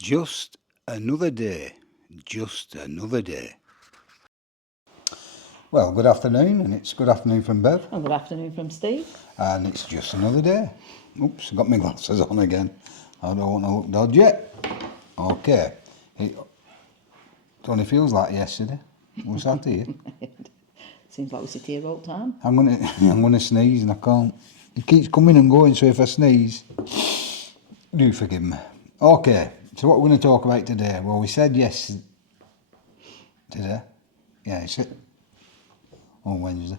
Just another day. Just another day. Well, good afternoon, and it's good afternoon from Bev. And good afternoon from Steve. And it's just another day. Oops, got my glasses on again. I don't want to look dodgy. Okay. It only feels like yesterday. Was that here? Seems like we sit here all the time. I'm gonna sneeze and I can't. It keeps coming and going, so if I sneeze, do forgive me. Okay, so what we're going to talk about today? Well, we said yes today. Yeah, it's it. On Wednesday.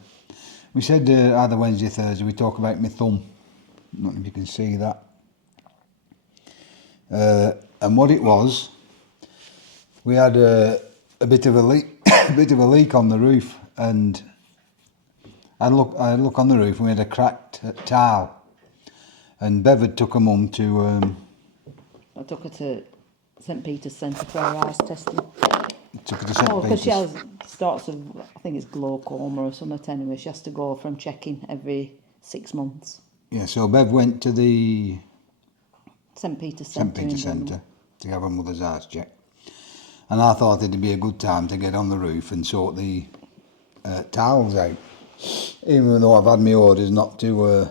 We said either Wednesday or Thursday we talk about my thumb. I don't know if you can see that. And what it was, we had a bit of a leak, a bit of a leak on the roof, and I look on the roof and we had a cracked tile. And Bev had took her mum to. I took her to St Peter's Centre for her eyes testing. Took her to St Peter's. Because she has starts of, I think it's glaucoma or something anyway. She has to go from checking every 6 months. Yeah, so Bev went to the St Peter's Centre to have her mother's eyes checked. And I thought it'd be a good time to get on the roof and sort the tiles out. Even though I've had my orders not to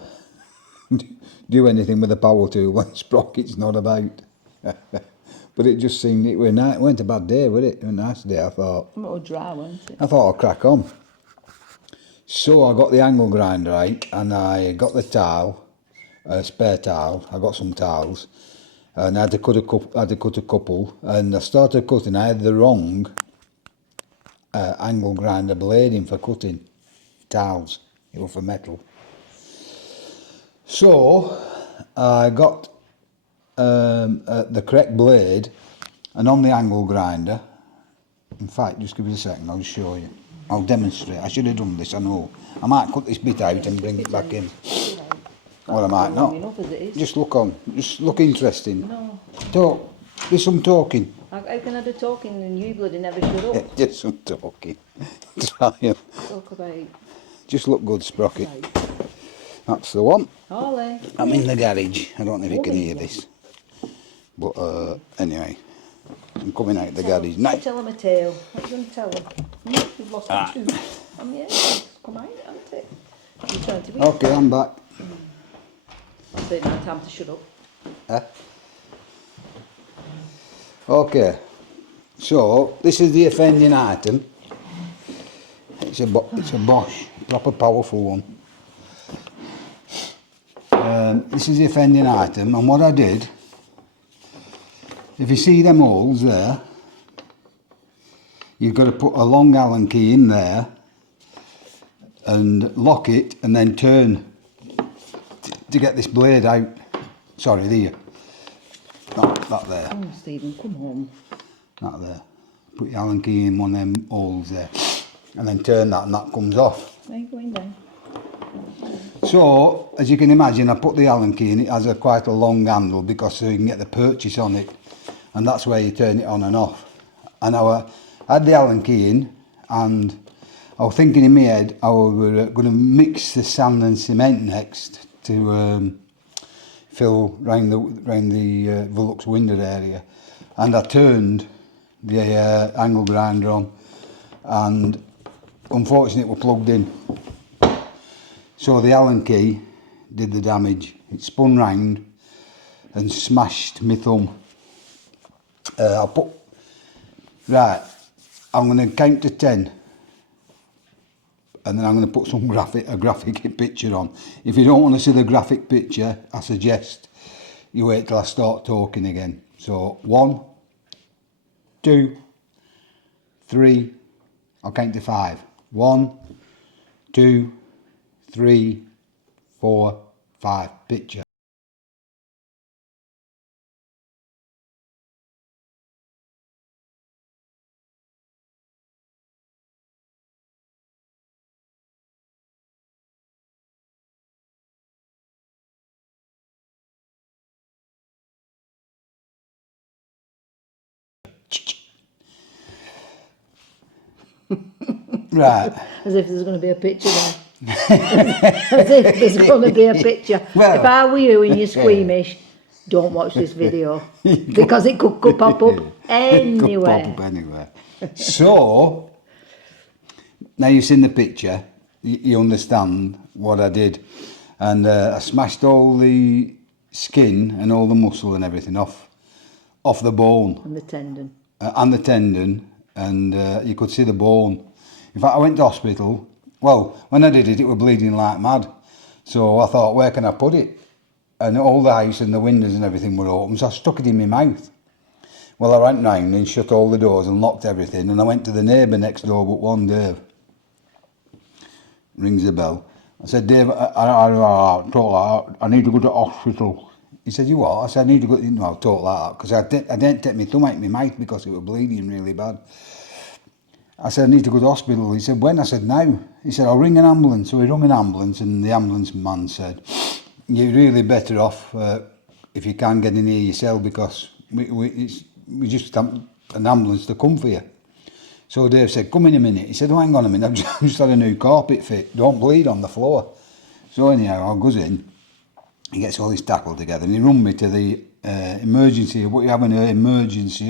do anything with the power tool when sprocket's not about. But it just seemed, it went a bad day, wasn't it? A nice day, I thought. It was dry, wasn't it? I thought I'd crack on. So I got the angle grinder out and I got the tile, a spare tile. I got some tiles and I had to cut a couple, and I started cutting. I had the wrong angle grinder blade in for cutting tiles. It was for metal. So I got the correct blade, and on the angle grinder, in fact, just give me a second, I'll just show you. I'll demonstrate. I should have done this, I know. I might cut this bit out and bring it back in. Or I might not. Just look on. Just look interesting. No. Talk. Do some talking. How can I do talking and you bloody never shut up? Do some talking. Try and Talk about... just look good, Sprocket. That's the one. Ollie. I'm in the garage. I don't know if you can hear this. But anyway, I'm coming out the garage now. Tell him a tale. What are you going to tell him? You've lost a tooth. Yeah, it's come out, hasn't it? You're trying to be... Okay, I'm back. So it's now time to shut up. Okay, so this is the offending item. It's a Bosch, proper powerful one. This is the offending item, and what I did, if you see them holes there, you've got to put a long Allen key in there and lock it and then turn to get this blade out. Sorry, there. That there. Oh, Stephen, come on. That there. Put your Allen key in one of them holes there and then turn that and that comes off. Where are you going down? So, as you can imagine, I put the Allen key in. It has quite a long handle because so you can get the purchase on it, and that's where you turn it on and off. And I had the Allen key in, and I was thinking in my head I was going to mix the sand and cement next to fill round the Velux window area, and I turned the angle grinder on, and unfortunately it was plugged in. So the Allen key did the damage. It spun round and smashed my thumb. I'm going to count to 10, and then I'm going to put some a graphic picture on. If you don't want to see the graphic picture, I suggest you wait till I start talking again. So 1, 2, 3, I'll count to 5. 1, 2, 3, 4, 5, picture. Right. As if there's going to be a picture there. As if there's going to be a picture. Well, if I were you and you're squeamish, Don't watch this video because it could pop up anywhere. It could pop up anywhere. So, now you've seen the picture, you understand what I did. And I smashed all the skin and all the muscle and everything off the bone. And the tendon. And you could see the bone. In fact, I went to hospital. Well, when I did it, it was bleeding like mad. So I thought, where can I put it? And all the house and the windows and everything were open, so I stuck it in my mouth. Well, I went round and shut all the doors and locked everything, and I went to the neighbour next door but one, Dave. Rings the bell. I said, Dave, I need to go to hospital. He said, you what? I said, I need to go, talk like that, because I didn't take my thumb out of my mouth because it was bleeding really bad. I said, I need to go to hospital. He said, when? I said, now. He said, I'll ring an ambulance. So he rung an ambulance, and the ambulance man said, you're really better off if you can get in here yourself, because we just have an ambulance to come for you. So Dave said, come in a minute. He said, oh, hang on a minute, I've just had a new carpet fit. Don't bleed on the floor. So anyhow, I goes in, he gets all his tackle together, and he run me to the emergency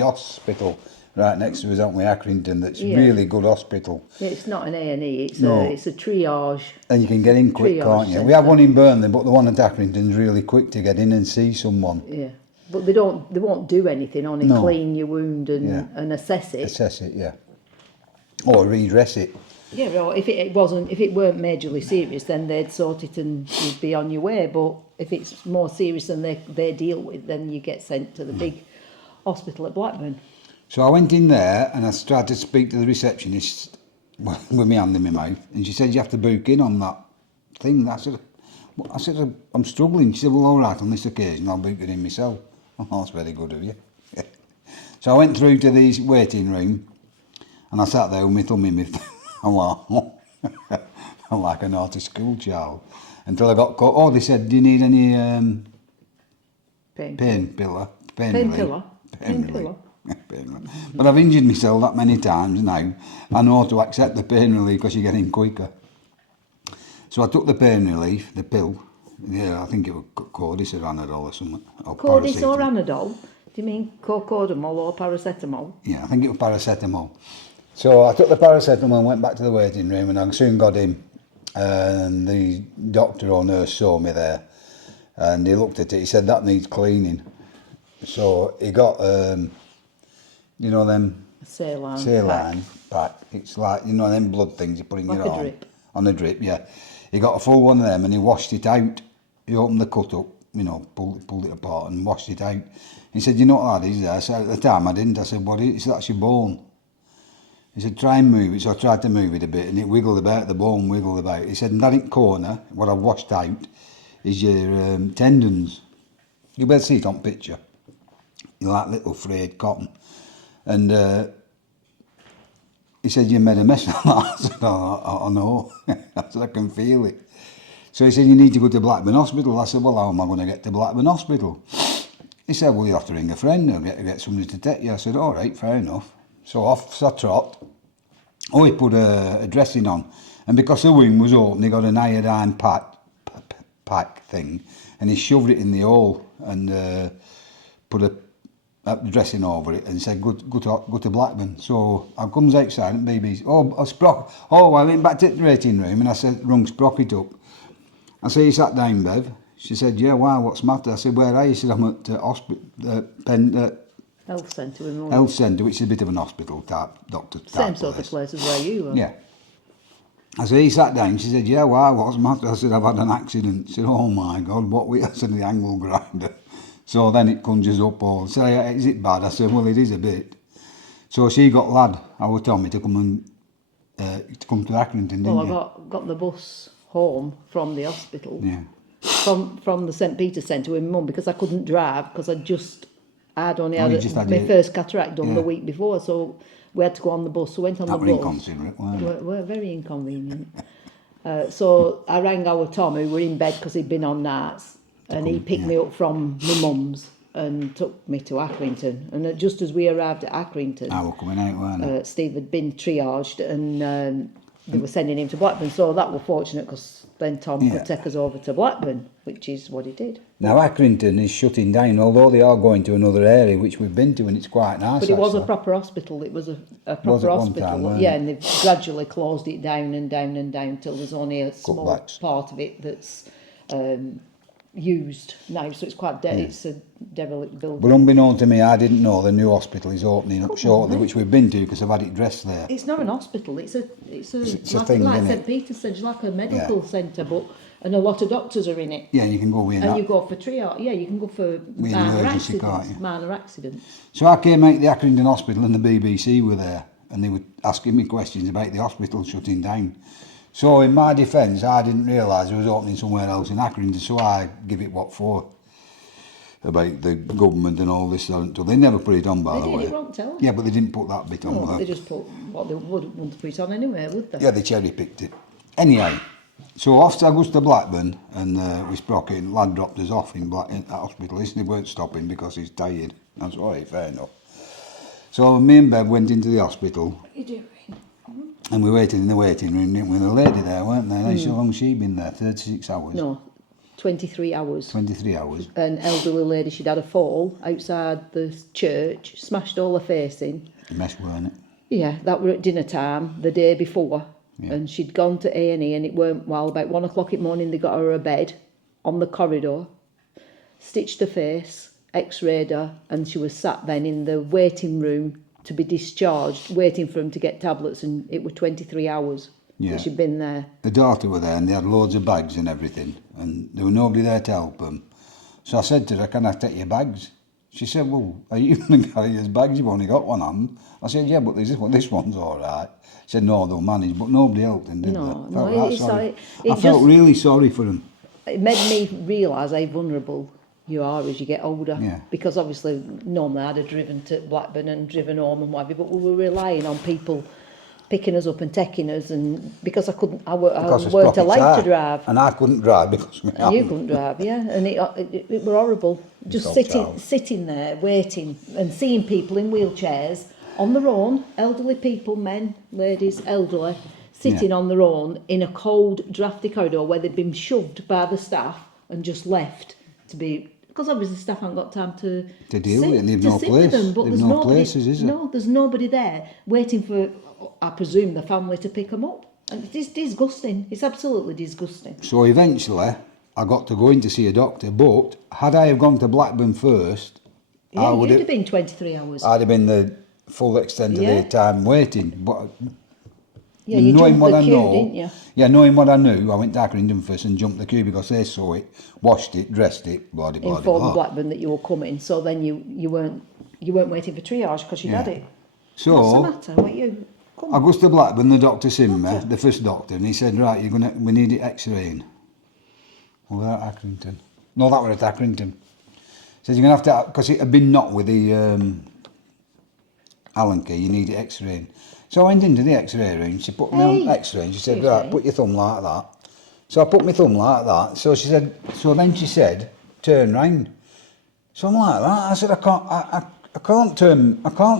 hospital right next to us, aren't we, Accrington, that's really good hospital. Yeah, it's not an A&E, it's a triage. And you can get in quick, can't you? We have one in Burnley, but the one at Accrington's really quick to get in and see someone. Yeah, but they won't do anything on it, clean your wound and assess it. Assess it, yeah. Or redress it. Yeah, well, if it weren't majorly serious, then they'd sort it and you'd be on your way. But if it's more serious than they deal with, then you get sent to the big hospital at Blackburn. So I went in there and I tried to speak to the receptionist with my hand in my mouth, and she said, you have to book in on that thing. I said, I'm struggling. She said, well, all right, on this occasion I'll book it in myself. Oh, that's very good of you. So I went through to the waiting room and I sat there with my thumb in my I'm like a naughty school child. Until I got caught. Oh, they said, do you need any painkiller? But I've injured myself that many times now. I know to accept the pain relief because you're getting quicker. So I took the pain relief, the pill. Yeah, I think it was Cordis or Anadol or something. Cordis or Anadol? Do you mean cocodamol or paracetamol? Yeah, I think it was paracetamol. So I took the paracetamol and went back to the waiting room, and I soon got in. And the doctor or nurse saw me there, and he looked at it. He said, that needs cleaning. So he got, them saline pack. It's like, them blood things you put in your arm. Drip. On a drip, yeah. He got a full one of them and he washed it out. He opened the cut up, pulled it apart and washed it out. He said, you know what that is there? I said, at the time I didn't. I said, what is it? He said, that's your bone. He said, try and move it. So I tried to move it a bit and it wiggled about, the bone wiggled about. He said, in that corner, what I've washed out, is your tendons. You better see it on picture. You're like little frayed cotton. And he said, you made a mess of that. I said, oh, I know. I said, I can feel it. So he said, you need to go to Blackburn Hospital. I said, well, how am I going to get to Blackburn Hospital? He said, well, you have to ring a friend or get somebody to take you. I said, all right, fair enough. So off I trot. Oh, he put a dressing on. And because the wound was open, he got an iodine pack thing. And he shoved it in the hole and put a dressing over it and said, go to Blackburn. So I comes outside and BB's, I went back to the waiting room and I said, rung Sprocket up. I said, you sat down, Bev? She said, yeah, why, what's the matter? I said, where are you? She said, I'm at Health Centre in London. Health Centre, which is a bit of an hospital type, doctor type Same sort of place as where you were. Yeah. I said, he sat down. She said, yeah, why, what's the matter? I said, I've had an accident. She said, oh my God, what we? I said, the angle grinder. So then it conjures up all. So is it bad? I said, well, it is a bit. So she got lad, our Tommy, to come to Accrington, didn't you? Well, I got the bus home from the hospital. Yeah. From the St Peter's Centre with my mum, because I couldn't drive because I'd only had my first cataract done the week before, so we had to go on the bus. So went on the bus. That was inconsiderate, weren't it? We're very inconvenient. So I rang our Tom, who were in bed because he'd been on nights, and he picked me up from my mum's and took me to Accrington. And just as we arrived at Accrington, I was coming out, weren't I? Steve had been triaged, and they were sending him to Blackburn, so that was fortunate because then Tom Yeah. could take us over to Blackburn, which is what he did. Now Accrington is shutting down, although they are going to another area which we've been to, and it's quite nice. But it was a actually. proper hospital. It was a proper Was at one hospital. time, weren't Yeah, it? and they've gradually closed it down and down and down till there's only a small Cutbacks. part of it that's used now. So it's quite it's a derelict building. But unbeknown to me, I didn't know the new hospital is opening up Come shortly, on, which we've been to because I've had it dressed there. It's not an hospital. It's a a thing, like isn't St it? Peter's said, it's like a medical centre, but and a lot of doctors are in it. Yeah, you can go with And that. you go for triage. Yeah, you can go for an minor emergency, can't accidents. you? Minor accidents. So I came out the Accrington Hospital and the BBC were there, and they were asking me questions about the hospital shutting down. So in my defence, I didn't realise it was opening somewhere else in Accrington, so I give it what for about the government and all this. So they never put it on, by They the did way. it wrong, tell them. Yeah, but they didn't put that bit on. No, though. they just put what they wouldn't want to put it on anyway, would they? Yeah, they cherry picked it. Anyhow, so off I goes to Blackburn, and we sprocket. Lad dropped us off in at hospital. They weren't stopping because he's tired. That's all right, fair enough. So me and Bev went into the hospital, What are you doing? and we waited in the waiting room, didn't we? The lady there, weren't there? How long she been there? 36 hours? No, 23 hours. 23 hours. An elderly lady, she'd had a fall outside the church, smashed all her face in. A mess, weren't it? Yeah, that were at dinner time the day before. Yeah. And she'd gone to A&E and it weren't well. About 1 o'clock in the morning, they got her a bed on the corridor, stitched her face, x-rayed her, and she was sat then in the waiting room to be discharged, waiting for him to get tablets, and it were 23 hours Yeah. that she'd been there. The daughter were there, and they had loads of bags and everything, and there were nobody there to help them. So I said to her, can I take your bags? She said, well, are you going to carry his bags? You've only got one hand. I said, yeah, but this one's all right. She said, no, they'll manage, but nobody helped him, did No, they? no, Felt that it's sorry. like- it I felt just- really sorry for him. It made me realise how vulnerable you are as you get older. Yeah. Because obviously, normally I'd have driven to Blackburn and driven home and whatever, but we were relying on people picking us up and taking us, and because I Because of weren't Sprocket's allowed to eye. drive. And I couldn't drive because of my And you hand. couldn't drive, yeah, and it were horrible. Just felt sitting child. sitting there waiting and seeing people in wheelchairs on their own, elderly people, men, ladies, elderly, sitting Yeah. on their own in a cold, drafty corridor where they'd been shoved by the staff and just left to be. Because obviously the staff haven't got time to deal sit, with it, and they've to no sit place. with them, but They've there's no nobody. places, is there? No, there's nobody there waiting for, I presume, the family to pick them up. And it is disgusting. It's absolutely disgusting. So eventually, I got to go in to see a doctor, but had I have gone to Blackburn first, Yeah, I would you'd have, have been 23 hours. I'd have been the full extent of Yeah. the time waiting. But Yeah, you knowing jumped what the I queue, know, didn't you? yeah, knowing what I knew, I went to Accrington first and jumped the queue because they saw it, washed it, dressed it, blah blah blah. Informed blah. Blackburn that you were coming, so then you weren't waiting for triage because you'd Yeah. had it. What's the So matter? What you? Come I on. goes to Blackburn, the doctor seen me, the first doctor, and he said, right, we need it X-raying. Well, we're at Accrington. No, that were at Accrington. Says you're gonna have to, because it had been knocked with the Allen key, you need it X-raying. So I went into the X-ray room. She put me on Hey. X-ray, and she said, Excuse right, me. put your thumb like that. So I put my thumb like that. So she said, so then she said, turn round. So I'm like that. I said, I can't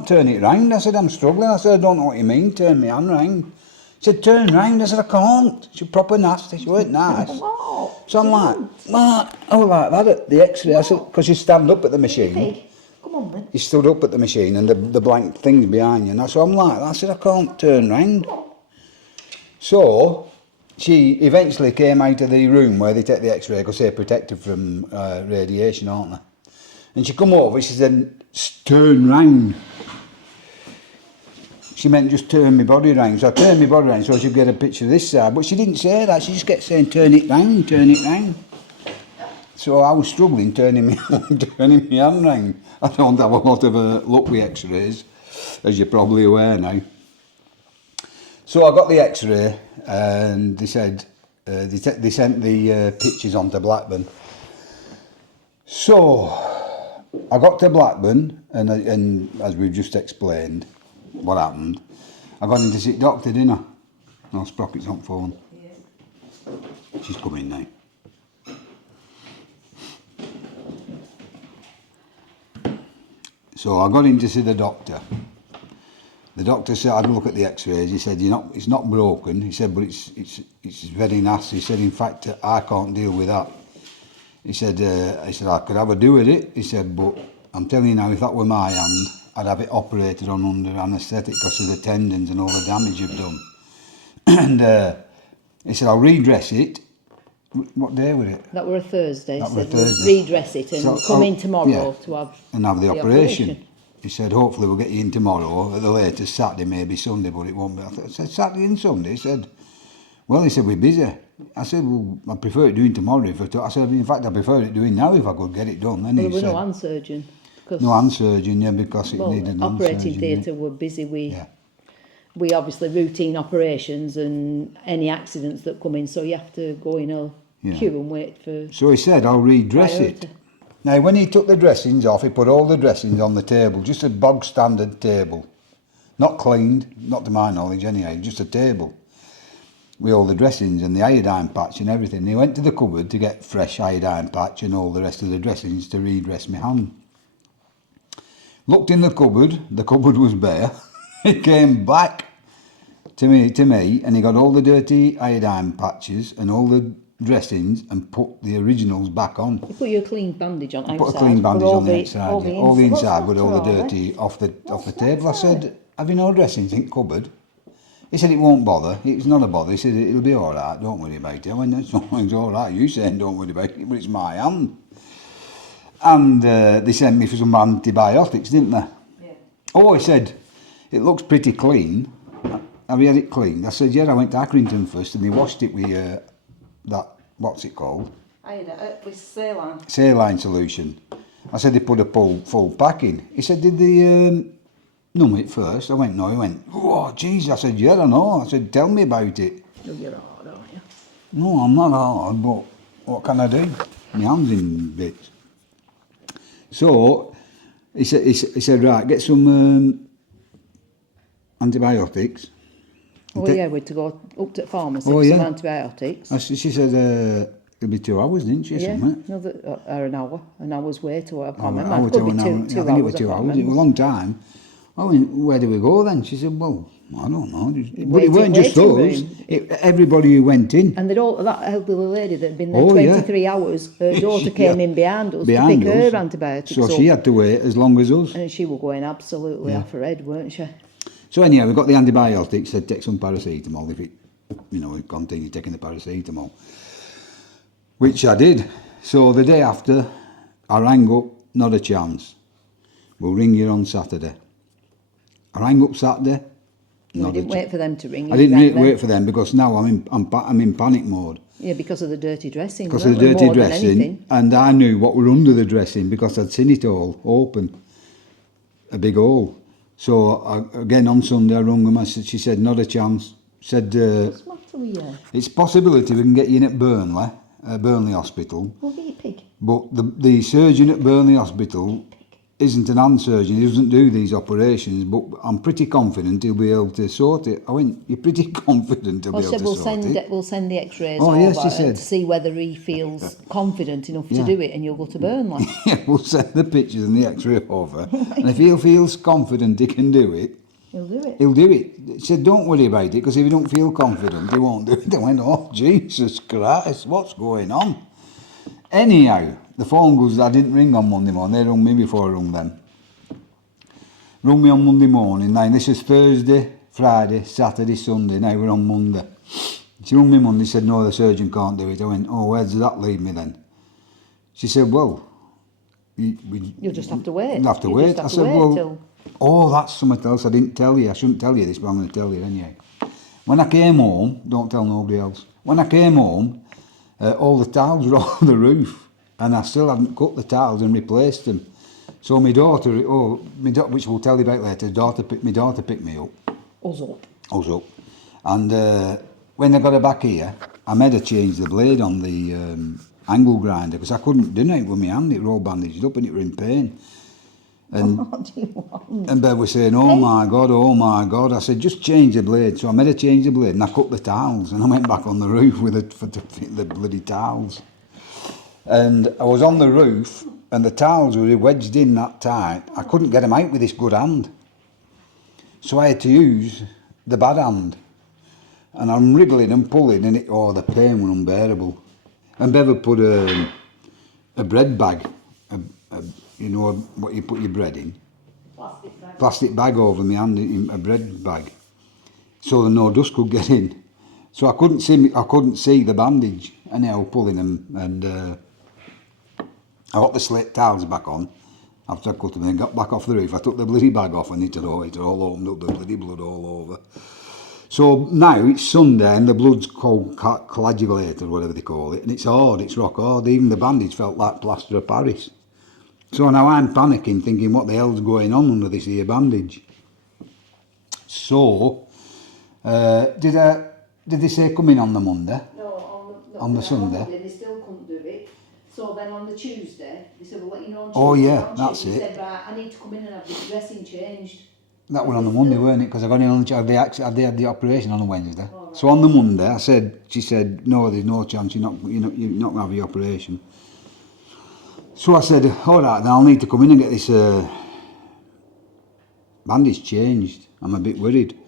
turn it round. I said, I'm struggling. I said, I don't know what you mean, turn my hand round. She said, turn round. I said, I can't. She was proper nasty. She weren't nice. Oh, So I'm like, I was like that at the X-ray. I said, because you stand up at the machine. pig. Come on then. You stood up at the machine and the blank thing's behind you. And so I'm like that. I said, I can't turn round. So she eventually came out of the room where they take the X-ray because they're protected from radiation, aren't they? And she come over, she said, turn round. She meant just turn my body round. So I turned my body round so I should get a picture of this side. But she didn't say that. She just kept saying, turn it round, turn it round. So I was struggling turning my hand round. I don't have a lot of luck with X-rays, as you're probably aware now. So I got the X-ray, and they said they sent the pictures on to Blackburn. So I got to Blackburn, and as we've just explained what happened, I got in to see doctor, didn't I? No, Sprocket's on phone. Yeah. She's coming now. So I got in to see the doctor The doctor said, I had a look at the x-rays, he said, it's not broken, he said, but it's very nasty. He said, in fact, I can't deal with that. He said, I could have a do with it, he said, but I'm telling you now, if that were my hand, I'd have it operated on under anaesthetic because of the tendons and all the damage you've done. And he said, I'll redress it. What day was it? That were a Thursday. That were a Said we'll Thursday. redress it and So, come in tomorrow to have the operation. He said, hopefully we'll get you in tomorrow, at the latest Saturday, maybe Sunday, but it won't be. I said, Saturday and Sunday? He said, well, he said, we're busy. I said, well, I prefer it doing tomorrow. I said, in fact, I prefer it doing now if I could get it done. Then well, he there said, was no hand surgeon. No hand surgeon, yeah, because it needed an hand surgeon. Operating theatre were busy. We obviously routine operations and any accidents that come in, so you have to go in a queue and wait for. So he said, I'll redress priority. it. Now, when he took the dressings off, he put all the dressings on the table, just a bog standard table. Not cleaned, not to my knowledge anyway, just a table. With all the dressings and the iodine patch and everything. He went to the cupboard to get fresh iodine patch and all the rest of the dressings to redress my hand. Looked in the cupboard was bare. He came back to me and he got all the dirty iodine patches and all the dressings and put the originals back on. You put your clean bandage on outside. Put a clean bandage on the outside, all the inside with all the What's dirty off the table. I said, have you no dressings in cupboard? He said, it won't bother. It's not a bother. He said, it'll be all right, don't worry about it. I went, it's all right. You saying don't worry about it, but it's my hand. And they sent me for some antibiotics, didn't they? Yeah. Oh, he said, it looks pretty clean. Have you had it cleaned? I said, yeah, I went to Accrington first and they washed it with that, what's it called? I had it with saline. Saline solution. I said, they put a full pack in. He said, did they numb it first? I went, no. He went, oh, jeez. I said, yeah, I know. I said, tell me about it. Oh, you're hard, aren't you? No, I'm not hard, but what can I do? My hand's in bits. So, he said, right, get some antibiotics. Oh, yeah, we had to go up to the pharmacy Oh, for yeah. some antibiotics. She said, it'll be 2 hours, didn't she? Yeah, Something? or an hour's wait, or I can't remember. Hour It could to be an hour. two I think hours. it was 2 I can't hours. It was a remember. long time. I went, where do we go then? She said, well, I don't know. But it Waiting- weren't just waiting us. room. Everybody who went in. And that elderly lady that had been there Oh, yeah. 23 hours, her daughter came in behind us Behind to pick us. her antibiotics So up. she had to wait as long as us. And she was going absolutely off her head, weren't she? So anyhow, we got the antibiotics, said take some paracetamol if it, it continued taking the paracetamol. Which I did. So the day after, I rang up, not a chance. We'll ring you on Saturday. I rang up Saturday. No, I didn't wait for them to ring you. I didn't wait for them because now I'm in panic mode. Yeah, because of the dirty dressing. Because of the weren't we, dirty more than dressing, anything? and I knew what were under the dressing because I'd seen it all open, a big hole. So again on Sunday I rung them. She said not a chance. Said What's the matter with you? it's a possibility we can get you in at Burnley Hospital. Well, get your pig. But the surgeon at Burnley Hospital isn't an hand surgeon. He doesn't do these operations. But I'm pretty confident he'll be able to sort it. I went, you're pretty confident he'll be able to sort it? We'll send the X-rays Oh, over yes, she said. to see whether he feels confident enough to do it, and you'll go to Burnley. Yeah, we'll send the pictures and the X-ray over. And if he feels confident he can do it, He'll do it. he'll do it. He said, don't worry about it, because if you don't feel confident, he won't do it. I went, oh, Jesus Christ, what's going on? Anyhow, the phone goes, I didn't ring on Monday morning. They rung me before I rung them. Rung me on Monday morning. Now, this is Thursday, Friday, Saturday, Sunday. Now we're on Monday. She rung me Monday, said, no, the surgeon can't do it. I went, oh, where does that leave me then? She said, well, You'll just have to wait. you'll have to You wait. just have I to said, wait well, till- oh, that's something else I didn't tell you. I shouldn't tell you this, but I'm going to tell you anyhow. When I came home, don't tell nobody else. When I came home, all the tiles were on the roof, and I still hadn't cut the tiles and replaced them. So my daughter, which we'll tell you about later, my daughter picked me up. Us up. I was up. And when I got her back here, I made her change the blade on the angle grinder, because I couldn't do it with my hand. It was all bandaged up and it was in pain. And What do you want? And Bev was saying, oh my God. I said, just change the blade. So I made her change the blade and I cut the tiles and I went back on the roof with it to fit the bloody tiles. And I was on the roof and the tiles were wedged in that tight. I couldn't get them out with this good hand. So I had to use the bad hand. And I'm wriggling and pulling and the pain was unbearable. And Bev had put a bread bag, you know what you put your bread in? Plastic bag over my hand, a bread bag. So that no dust could get in. So I couldn't see the bandage. Anyhow, pulling them and I got the slate towels back on after I cut them and got back off the roof. I took the bloody bag off and it had all opened up, the bloody blood all over. So now it's Sunday and the blood's called coagulated, whatever they call it, and it's hard, it's rock hard. Even the bandage felt like plaster of Paris. So now I'm panicking, thinking what the hell's going on under this here bandage. So, did they say come in on the Monday? No, on the Sunday? On Monday they still couldn't do it. So then on the Tuesday, they said, we'll let you know on Tuesday. Oh yeah, that's it. They said, right, I need to come in and have this dressing changed. That was on the Monday, weren't it? Because I got in on they had the operation on a Wednesday. Oh, right. So on the Monday, she said, no, there's no chance, you're not going to have your operation. So I said, all right, then I'll need to come in and get this bandage changed. I'm a bit worried.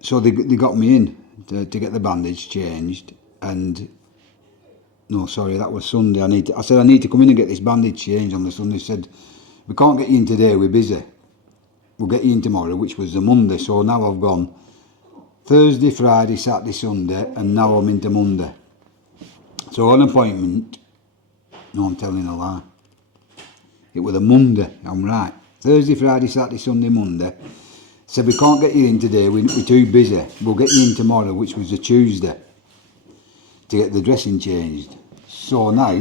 So they got me in to get the bandage changed, and no, sorry, that was Sunday. I said I need to come in and get this bandage changed on the Sunday. They said, we can't get you in today, we're busy. We'll get you in tomorrow, which was the Monday. So now I've gone Thursday, Friday, Saturday, Sunday, and now I'm into Monday. So on appointment, no, I'm telling a lie. It was a Monday, I'm right. Thursday, Friday, Saturday, Sunday, Monday. Said we can't get you in today, we're too busy. We'll get you in tomorrow, which was a Tuesday, to get the dressing changed. So now,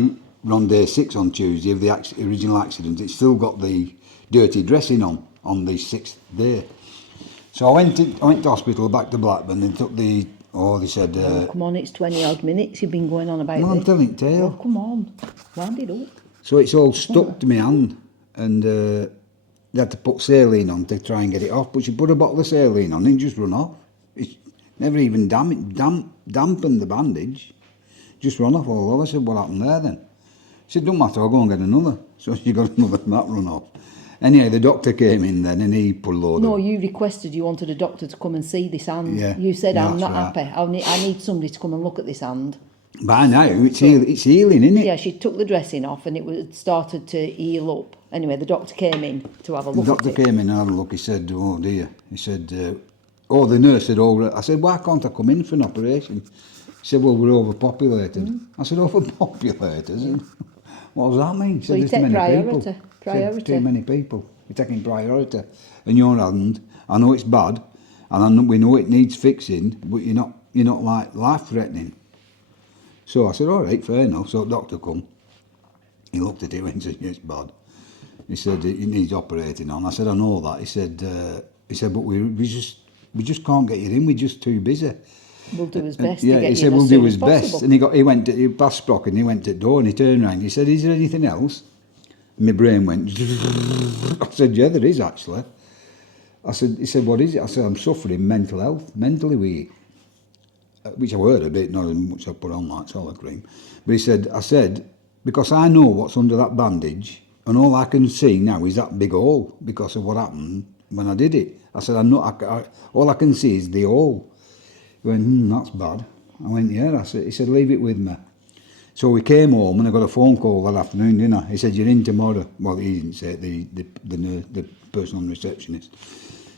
we're on day 6 on Tuesday of the original accident. It's still got the dirty dressing on the 6th day. So I went to hospital back to Blackburn and took they said... come on, it's 20 odd minutes you've been going on about well, this. I'm telling tale. Well, come on, round it up. So it's all stuck to my hand and they had to put saline on to try and get it off, but she put a bottle of saline on and it just run off. It's never even dampened the bandage, just run off all over. I said, what happened there then? She said, don't matter, I'll go and get another. So she got another and that run off. Anyway, the doctor came in then and he put a load No, you requested you wanted a doctor to come and see this hand. Yeah, You said, yeah, I'm not right. happy. I need somebody to come and look at this hand. By now, it's healing, isn't it? Yeah, she took the dressing off and it started to heal up. Anyway, the doctor came in to have a look The doctor at it. came in and had a look. He said, oh dear. He said, the nurse said, I said, why can't I come in for an operation? He said, well, we're overpopulated. I said, overpopulated? What does that mean? He So said, you there's too take many people. priority. He said, too many people. You're taking priority. And your hand, I know it's bad, and we know it needs fixing, but you're not like life-threatening. So I said, all right, fair enough. So the doctor come. He looked at it and said, yeah, it's bad. He said, it needs operating on. I said, I know that. He said, but we just can't get you in. We're just too busy. We'll do his best Yeah, to get he you said, in we'll as do soon his as best. possible. And he passed Sprock and he went to the door and he turned around. He said, is there anything else? And my brain went, I said, yeah, there is actually. He said, what is it? I said, I'm suffering mental health, mentally weak. Which I were a bit, not as much I put on like solid cream. But I said, because I know what's under that bandage, and all I can see now is that big hole because of what happened when I did it. I said, all I can see is the hole. He went, that's bad. I went, yeah. He said, leave it with me. So we came home and I got a phone call that afternoon, didn't I? He said, you're in tomorrow. Well, he didn't say it, the person on receptionist.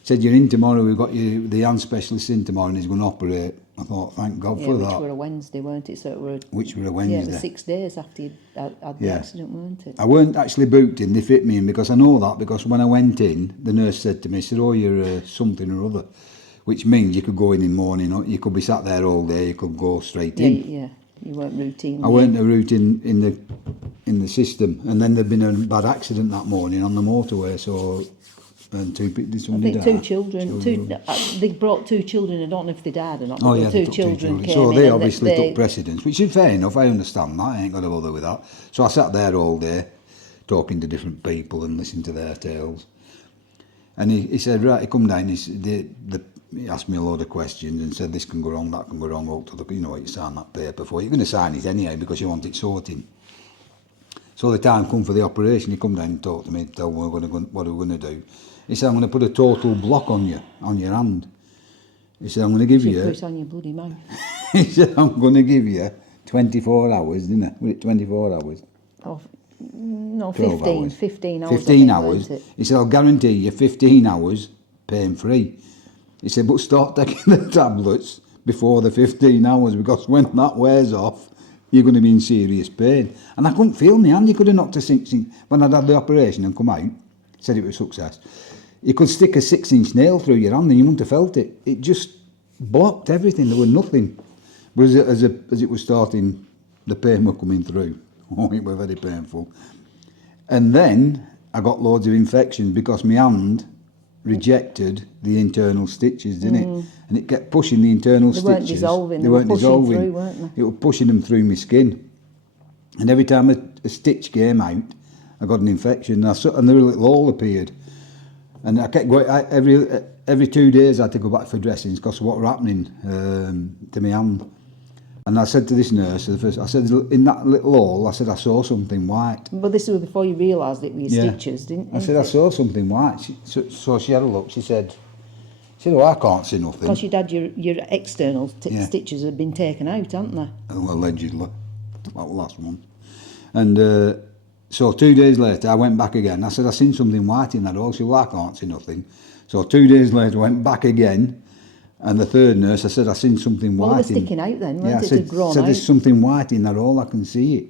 Said, you're in tomorrow, we've got you, the hand specialist in tomorrow and he's going to operate. I thought, thank God for that. Which were a Wednesday, weren't it? So it were, which were a Wednesday. Yeah, it was 6 days after you had the accident, weren't it? I weren't actually booked in, they fit me in because I know that, because when I went in, the nurse said to me, she said, oh, you're something or other, which means you could go in the morning, or you could be sat there all day, you could go straight in. Yeah, you weren't routine. I weren't a routine in the system, and then there'd been a bad accident that morning on the motorway, so... And two children. They brought 2 children. I don't know if they died or not. Oh yeah, two children came so in they and obviously took precedence, which is fair enough. I understand that. I ain't got to bother with that. So I sat there all day, talking to different people and listening to their tales. And he said, right, he come down. He asked me a load of questions and said, this can go wrong, that can go wrong. Up to you sign that paper for. You're going to sign it anyway because you want it sorting. So the time come for the operation, he come down and talked to me, tell me what we're going to do. He said, I'm going to put a total block on you, on your hand. He said, I'm going to give you... Put it on your bloody mouth. He said, I'm going to give you 24 hours, didn't I? Was it 24 hours? Oh, no, 12 15. hours. 15 hours. 15 I think, hours. weren't it? He said, I'll guarantee you 15 hours pain free. He said, but start taking the tablets before the 15 hours, because when that wears off, you're going to be in serious pain. And I couldn't feel my hand. You could have knocked a 6-inch... When I'd had the operation and come out, said it was a success. You could stick a 6-inch nail through your hand and you wouldn't have felt it. It just blocked everything. There was nothing. But as it was starting, the pain were coming through. Oh, it was very painful. And then I got loads of infections because my hand rejected the internal stitches, didn't it? And it kept pushing the internal stitches. They weren't dissolving. They weren't pushing dissolving. through, weren't they? It was pushing them through my skin. And every time a stitch came out, I got an infection. And there a little hole appeared. And I kept going, every 2 days I had to go back for dressings because of what was happening to my hand. And I said to this nurse, I said, in that little hole, I said, I saw something white. But this was before you realised it was your stitches, didn't you? I said, I saw something white. So she had a look, she said, oh, I can't see nothing. Because you'd had your external stitches had been taken out, hadn't they? Well, allegedly. That last one. And so 2 days later, I went back again. I said, I seen something white in that hole. She said, well, I can't see nothing. So 2 days later, I went back again. And the third nurse, I said, I seen something white. Well, they were sticking out then, weren't it? I said, there's something white in that hole, I can see it.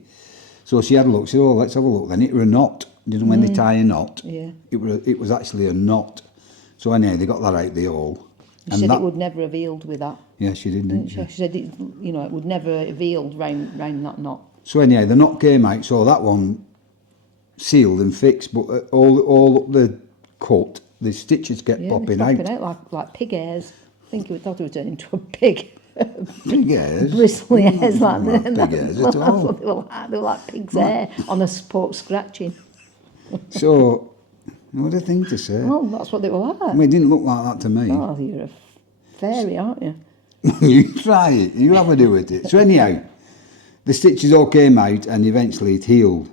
So she had a look, she said, oh, let's have a look. Then it was a knot. You know, when they tie a knot, it was actually a knot. So anyway, they got that out the hole. She said it would never have healed with that. Yeah, she did, didn't she? She said, it would never have healed round that knot. So anyway, the knot came out, so that one sealed and fixed, but all up the cut, the stitches kept popping out. Like pig hairs. I think we thought it would turn into a pig. Pig hairs? Bristly hairs like that. Pig hairs at all. That's what they were like. They were like pig's hair on a sport scratching. So, what a thing to say. Well, that's what they were like. I mean, it didn't look like that to me. Oh, you're a fairy, aren't you? You try it. You have a do with it. So anyhow, the stitches all came out and eventually it healed.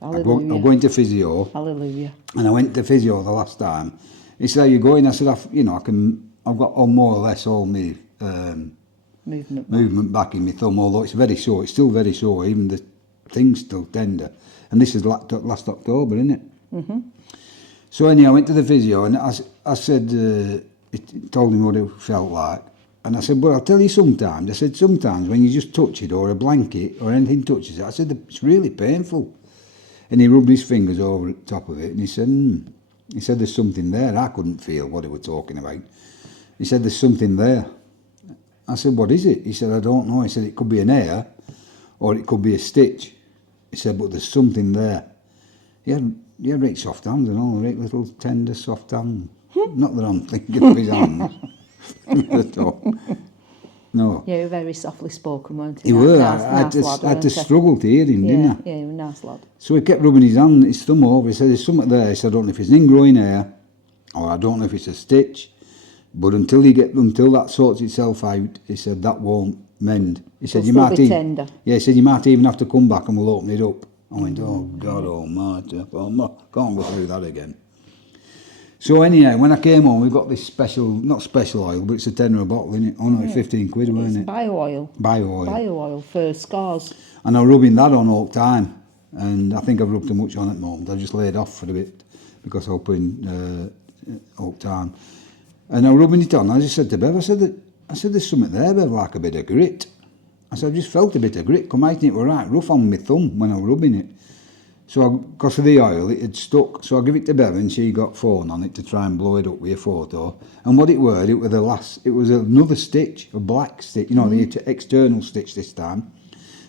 Hallelujah. I'm going to physio. Hallelujah. And I went to physio the last time. He said, how you going? I said, I've got more or less all my movement back in my thumb, although it's very sore. It's still very sore, even the thing's still tender. And this is last October, isn't it? Mm-hmm. So anyhow, I went to the physio and I said, it told him what it felt like. And I said, well, I'll tell you sometimes. I said, sometimes when you just touch it or a blanket or anything touches it, I said, it's really painful. And he rubbed his fingers over the top of it and he said, He said, there's something there. I couldn't feel what he was talking about. He said, there's something there. I said, what is it? He said, I don't know. He said, it could be an hair or it could be a stitch. He said, but there's something there. He had right soft hands and all, right little tender soft hands. Not that I'm thinking of his hands at all. No. Yeah, he was very softly spoken, weren't he? He was. Nice, I had to struggle to hear him, didn't I? Yeah, he was a nice lad. So he kept rubbing his thumb over. He said, there's something there. He said, I don't know if it's an ingrowing hair or I don't know if it's a stitch, but until that sorts itself out, he said, that won't mend. He said, It'll still be tender. Yeah, he said, you might even have to come back and we'll open it up. I went, oh, God almighty, can't go through that again. So anyhow, when I came home, we got this not special oil, but it's a tenner a bottle, isn't it? Oh no, it's 15 quid, wasn't it? Bio oil. Bio oil for scars. And I'm rubbing that on all the time. And I think I've rubbed too much on at the moment. I just laid off for a bit because I was putting all the time. And I'm rubbing it on. I just said to Bev, I said, there's something there, Bev, like a bit of grit. I said, I just felt a bit of grit come out and it was right rough on my thumb when I was rubbing it. So because of the oil, it had stuck. So I give it to Bev and she got phone on it to try and blow it up with a photo. And what it was another stitch, a black stitch, the external stitch this time.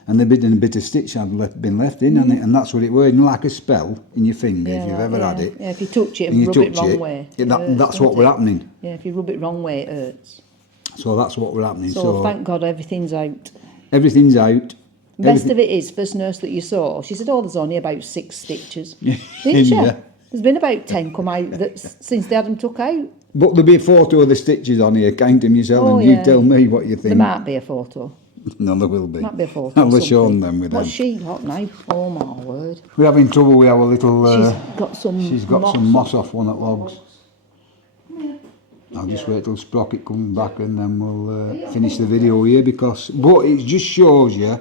And a bit of stitch had been left in on it, and that's what it was, like a spell in your finger if you've ever had it. Yeah, if you touch it and rub it wrong way. That's what was happening. Yeah, if you rub it wrong way, it hurts. So that's what was happening. So thank God everything's out. Everything's out. Best of it is, first nurse that you saw, she said, there's only about 6 stitches. Didn't she? Yeah. There's been about 10 come out since they had them took out. But there'll be a photo of the stitches on here, count them yourself, and you tell me what you think. There might be a photo. No, there will be. Might be a photo. I'll or show something. them with them. What's she got now? Oh my word. We're having trouble with our little... She's got some moss off one at logs. I'll just wait till Sprocket comes back and then we'll finish the video here because... But it just shows you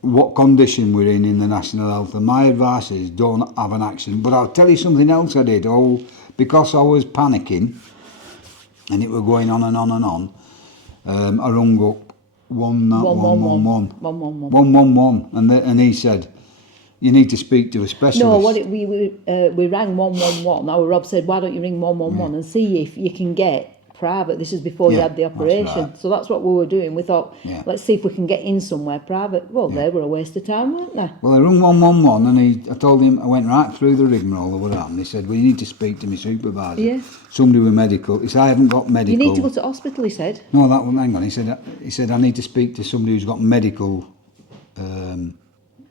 what condition we're in the National Health, and my advice is don't have an accident. But I'll tell you something else I did. Oh, because I was panicking and it were going on and on and on, I rung up 111. 111, and he said, you need to speak to a specialist. No, we rang 111. Now Rob said, why don't you ring 111 and see if you can get private. This is before you had the operation. That's right. So that's what we were doing. We thought, let's see if we can get in somewhere private. Well, they were a waste of time, weren't they? Well, I rung 111 and I told him, I went right through the rigmarole of what happened. He said, well, you need to speak to my supervisor. Yeah. Somebody with medical. He said, I haven't got medical. You need to go to hospital, he said. No, that one, hang on. He said, I need to speak to somebody who's got medical...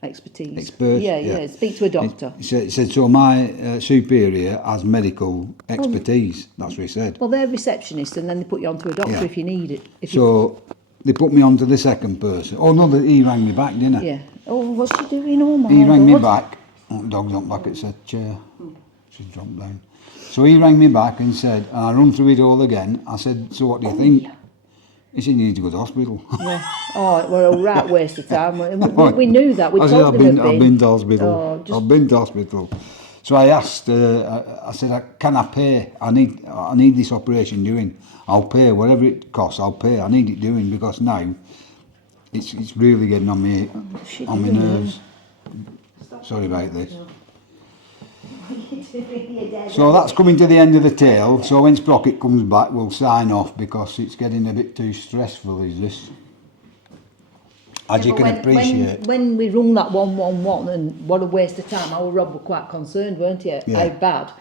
Expertise. Expert, yeah. Speak to a doctor. He said so my superior has medical expertise. That's what he said. Well, they're receptionists and then they put you on to a doctor if you need it. They put me on to the second person. Oh no, he rang me back, didn't he? Yeah. Oh, what's she doing? Oh my He rang me God. back. Oh, the dog's on back, it's a chair. She's dropped down. So he rang me back and said, and I run through it all again. I said, so what do you think? He said, you need to go to hospital. Yeah. Oh, it were a right waste of time. We knew that. We I told said, them I've been to hospital. Oh, I've been to hospital. So I asked, I said, can I pay? I need this operation doing. I'll pay, whatever it costs, I'll pay. I need it doing because now it's really getting on me, on my nerves. Sorry about this. So that's coming to the end of the tale. So when Sprocket comes back, we'll sign off because it's getting a bit too stressful, is this? As you can appreciate. When we rung that 111, and what a waste of time, our Rob were quite concerned, weren't you? Yeah. How bad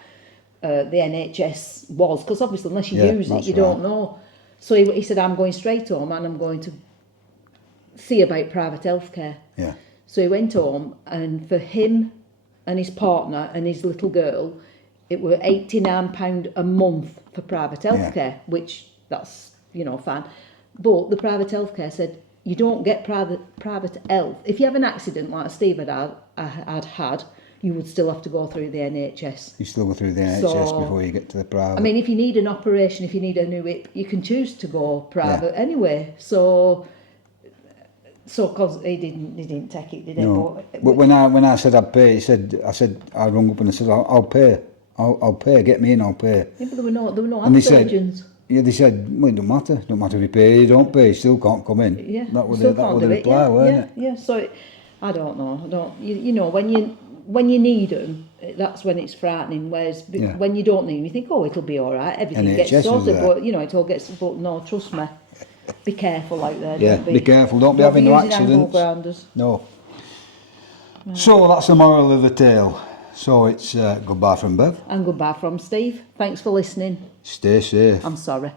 the NHS was, because obviously unless you use it, you right. don't know. So he said, I'm going straight home and I'm going to see about private healthcare. Yeah. So he went home, and for him and his partner and his little girl, it were £89 a month for private healthcare, which that's, fine. But the private healthcare said, you don't get private health. If you have an accident like Steve had, you would still have to go through the NHS. You still go through the NHS before you get to the private. I mean, if you need an operation, if you need a new hip, you can choose to go private anyway. So because he didn't take it, did he? No. But when I said I'd pay, I rung up and I said I'll pay. I'll pay. Get me in. I'll pay. Yeah, but there were no And surgeons. They said, well, it don't matter. Don't matter if you pay, you don't pay, you still can't come in. Yeah, That was the reply, weren't it? Yeah. So I don't know. When you need them, that's when it's frightening. Whereas when you don't need them, you think, oh, it'll be all right. Everything NHS gets sorted. is But it all gets. But no, trust me. Be careful out there. Yeah, be careful. Don't be having no accidents. No. So that's the moral of the tale. So it's goodbye from Bev. And goodbye from Steve. Thanks for listening. Stay safe. I'm sorry.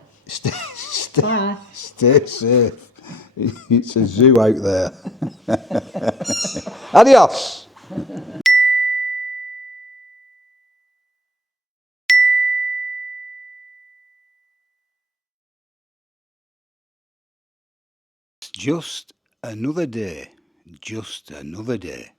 Bye. Stay safe. It's a zoo out there. Adios. Just another day. Just another day.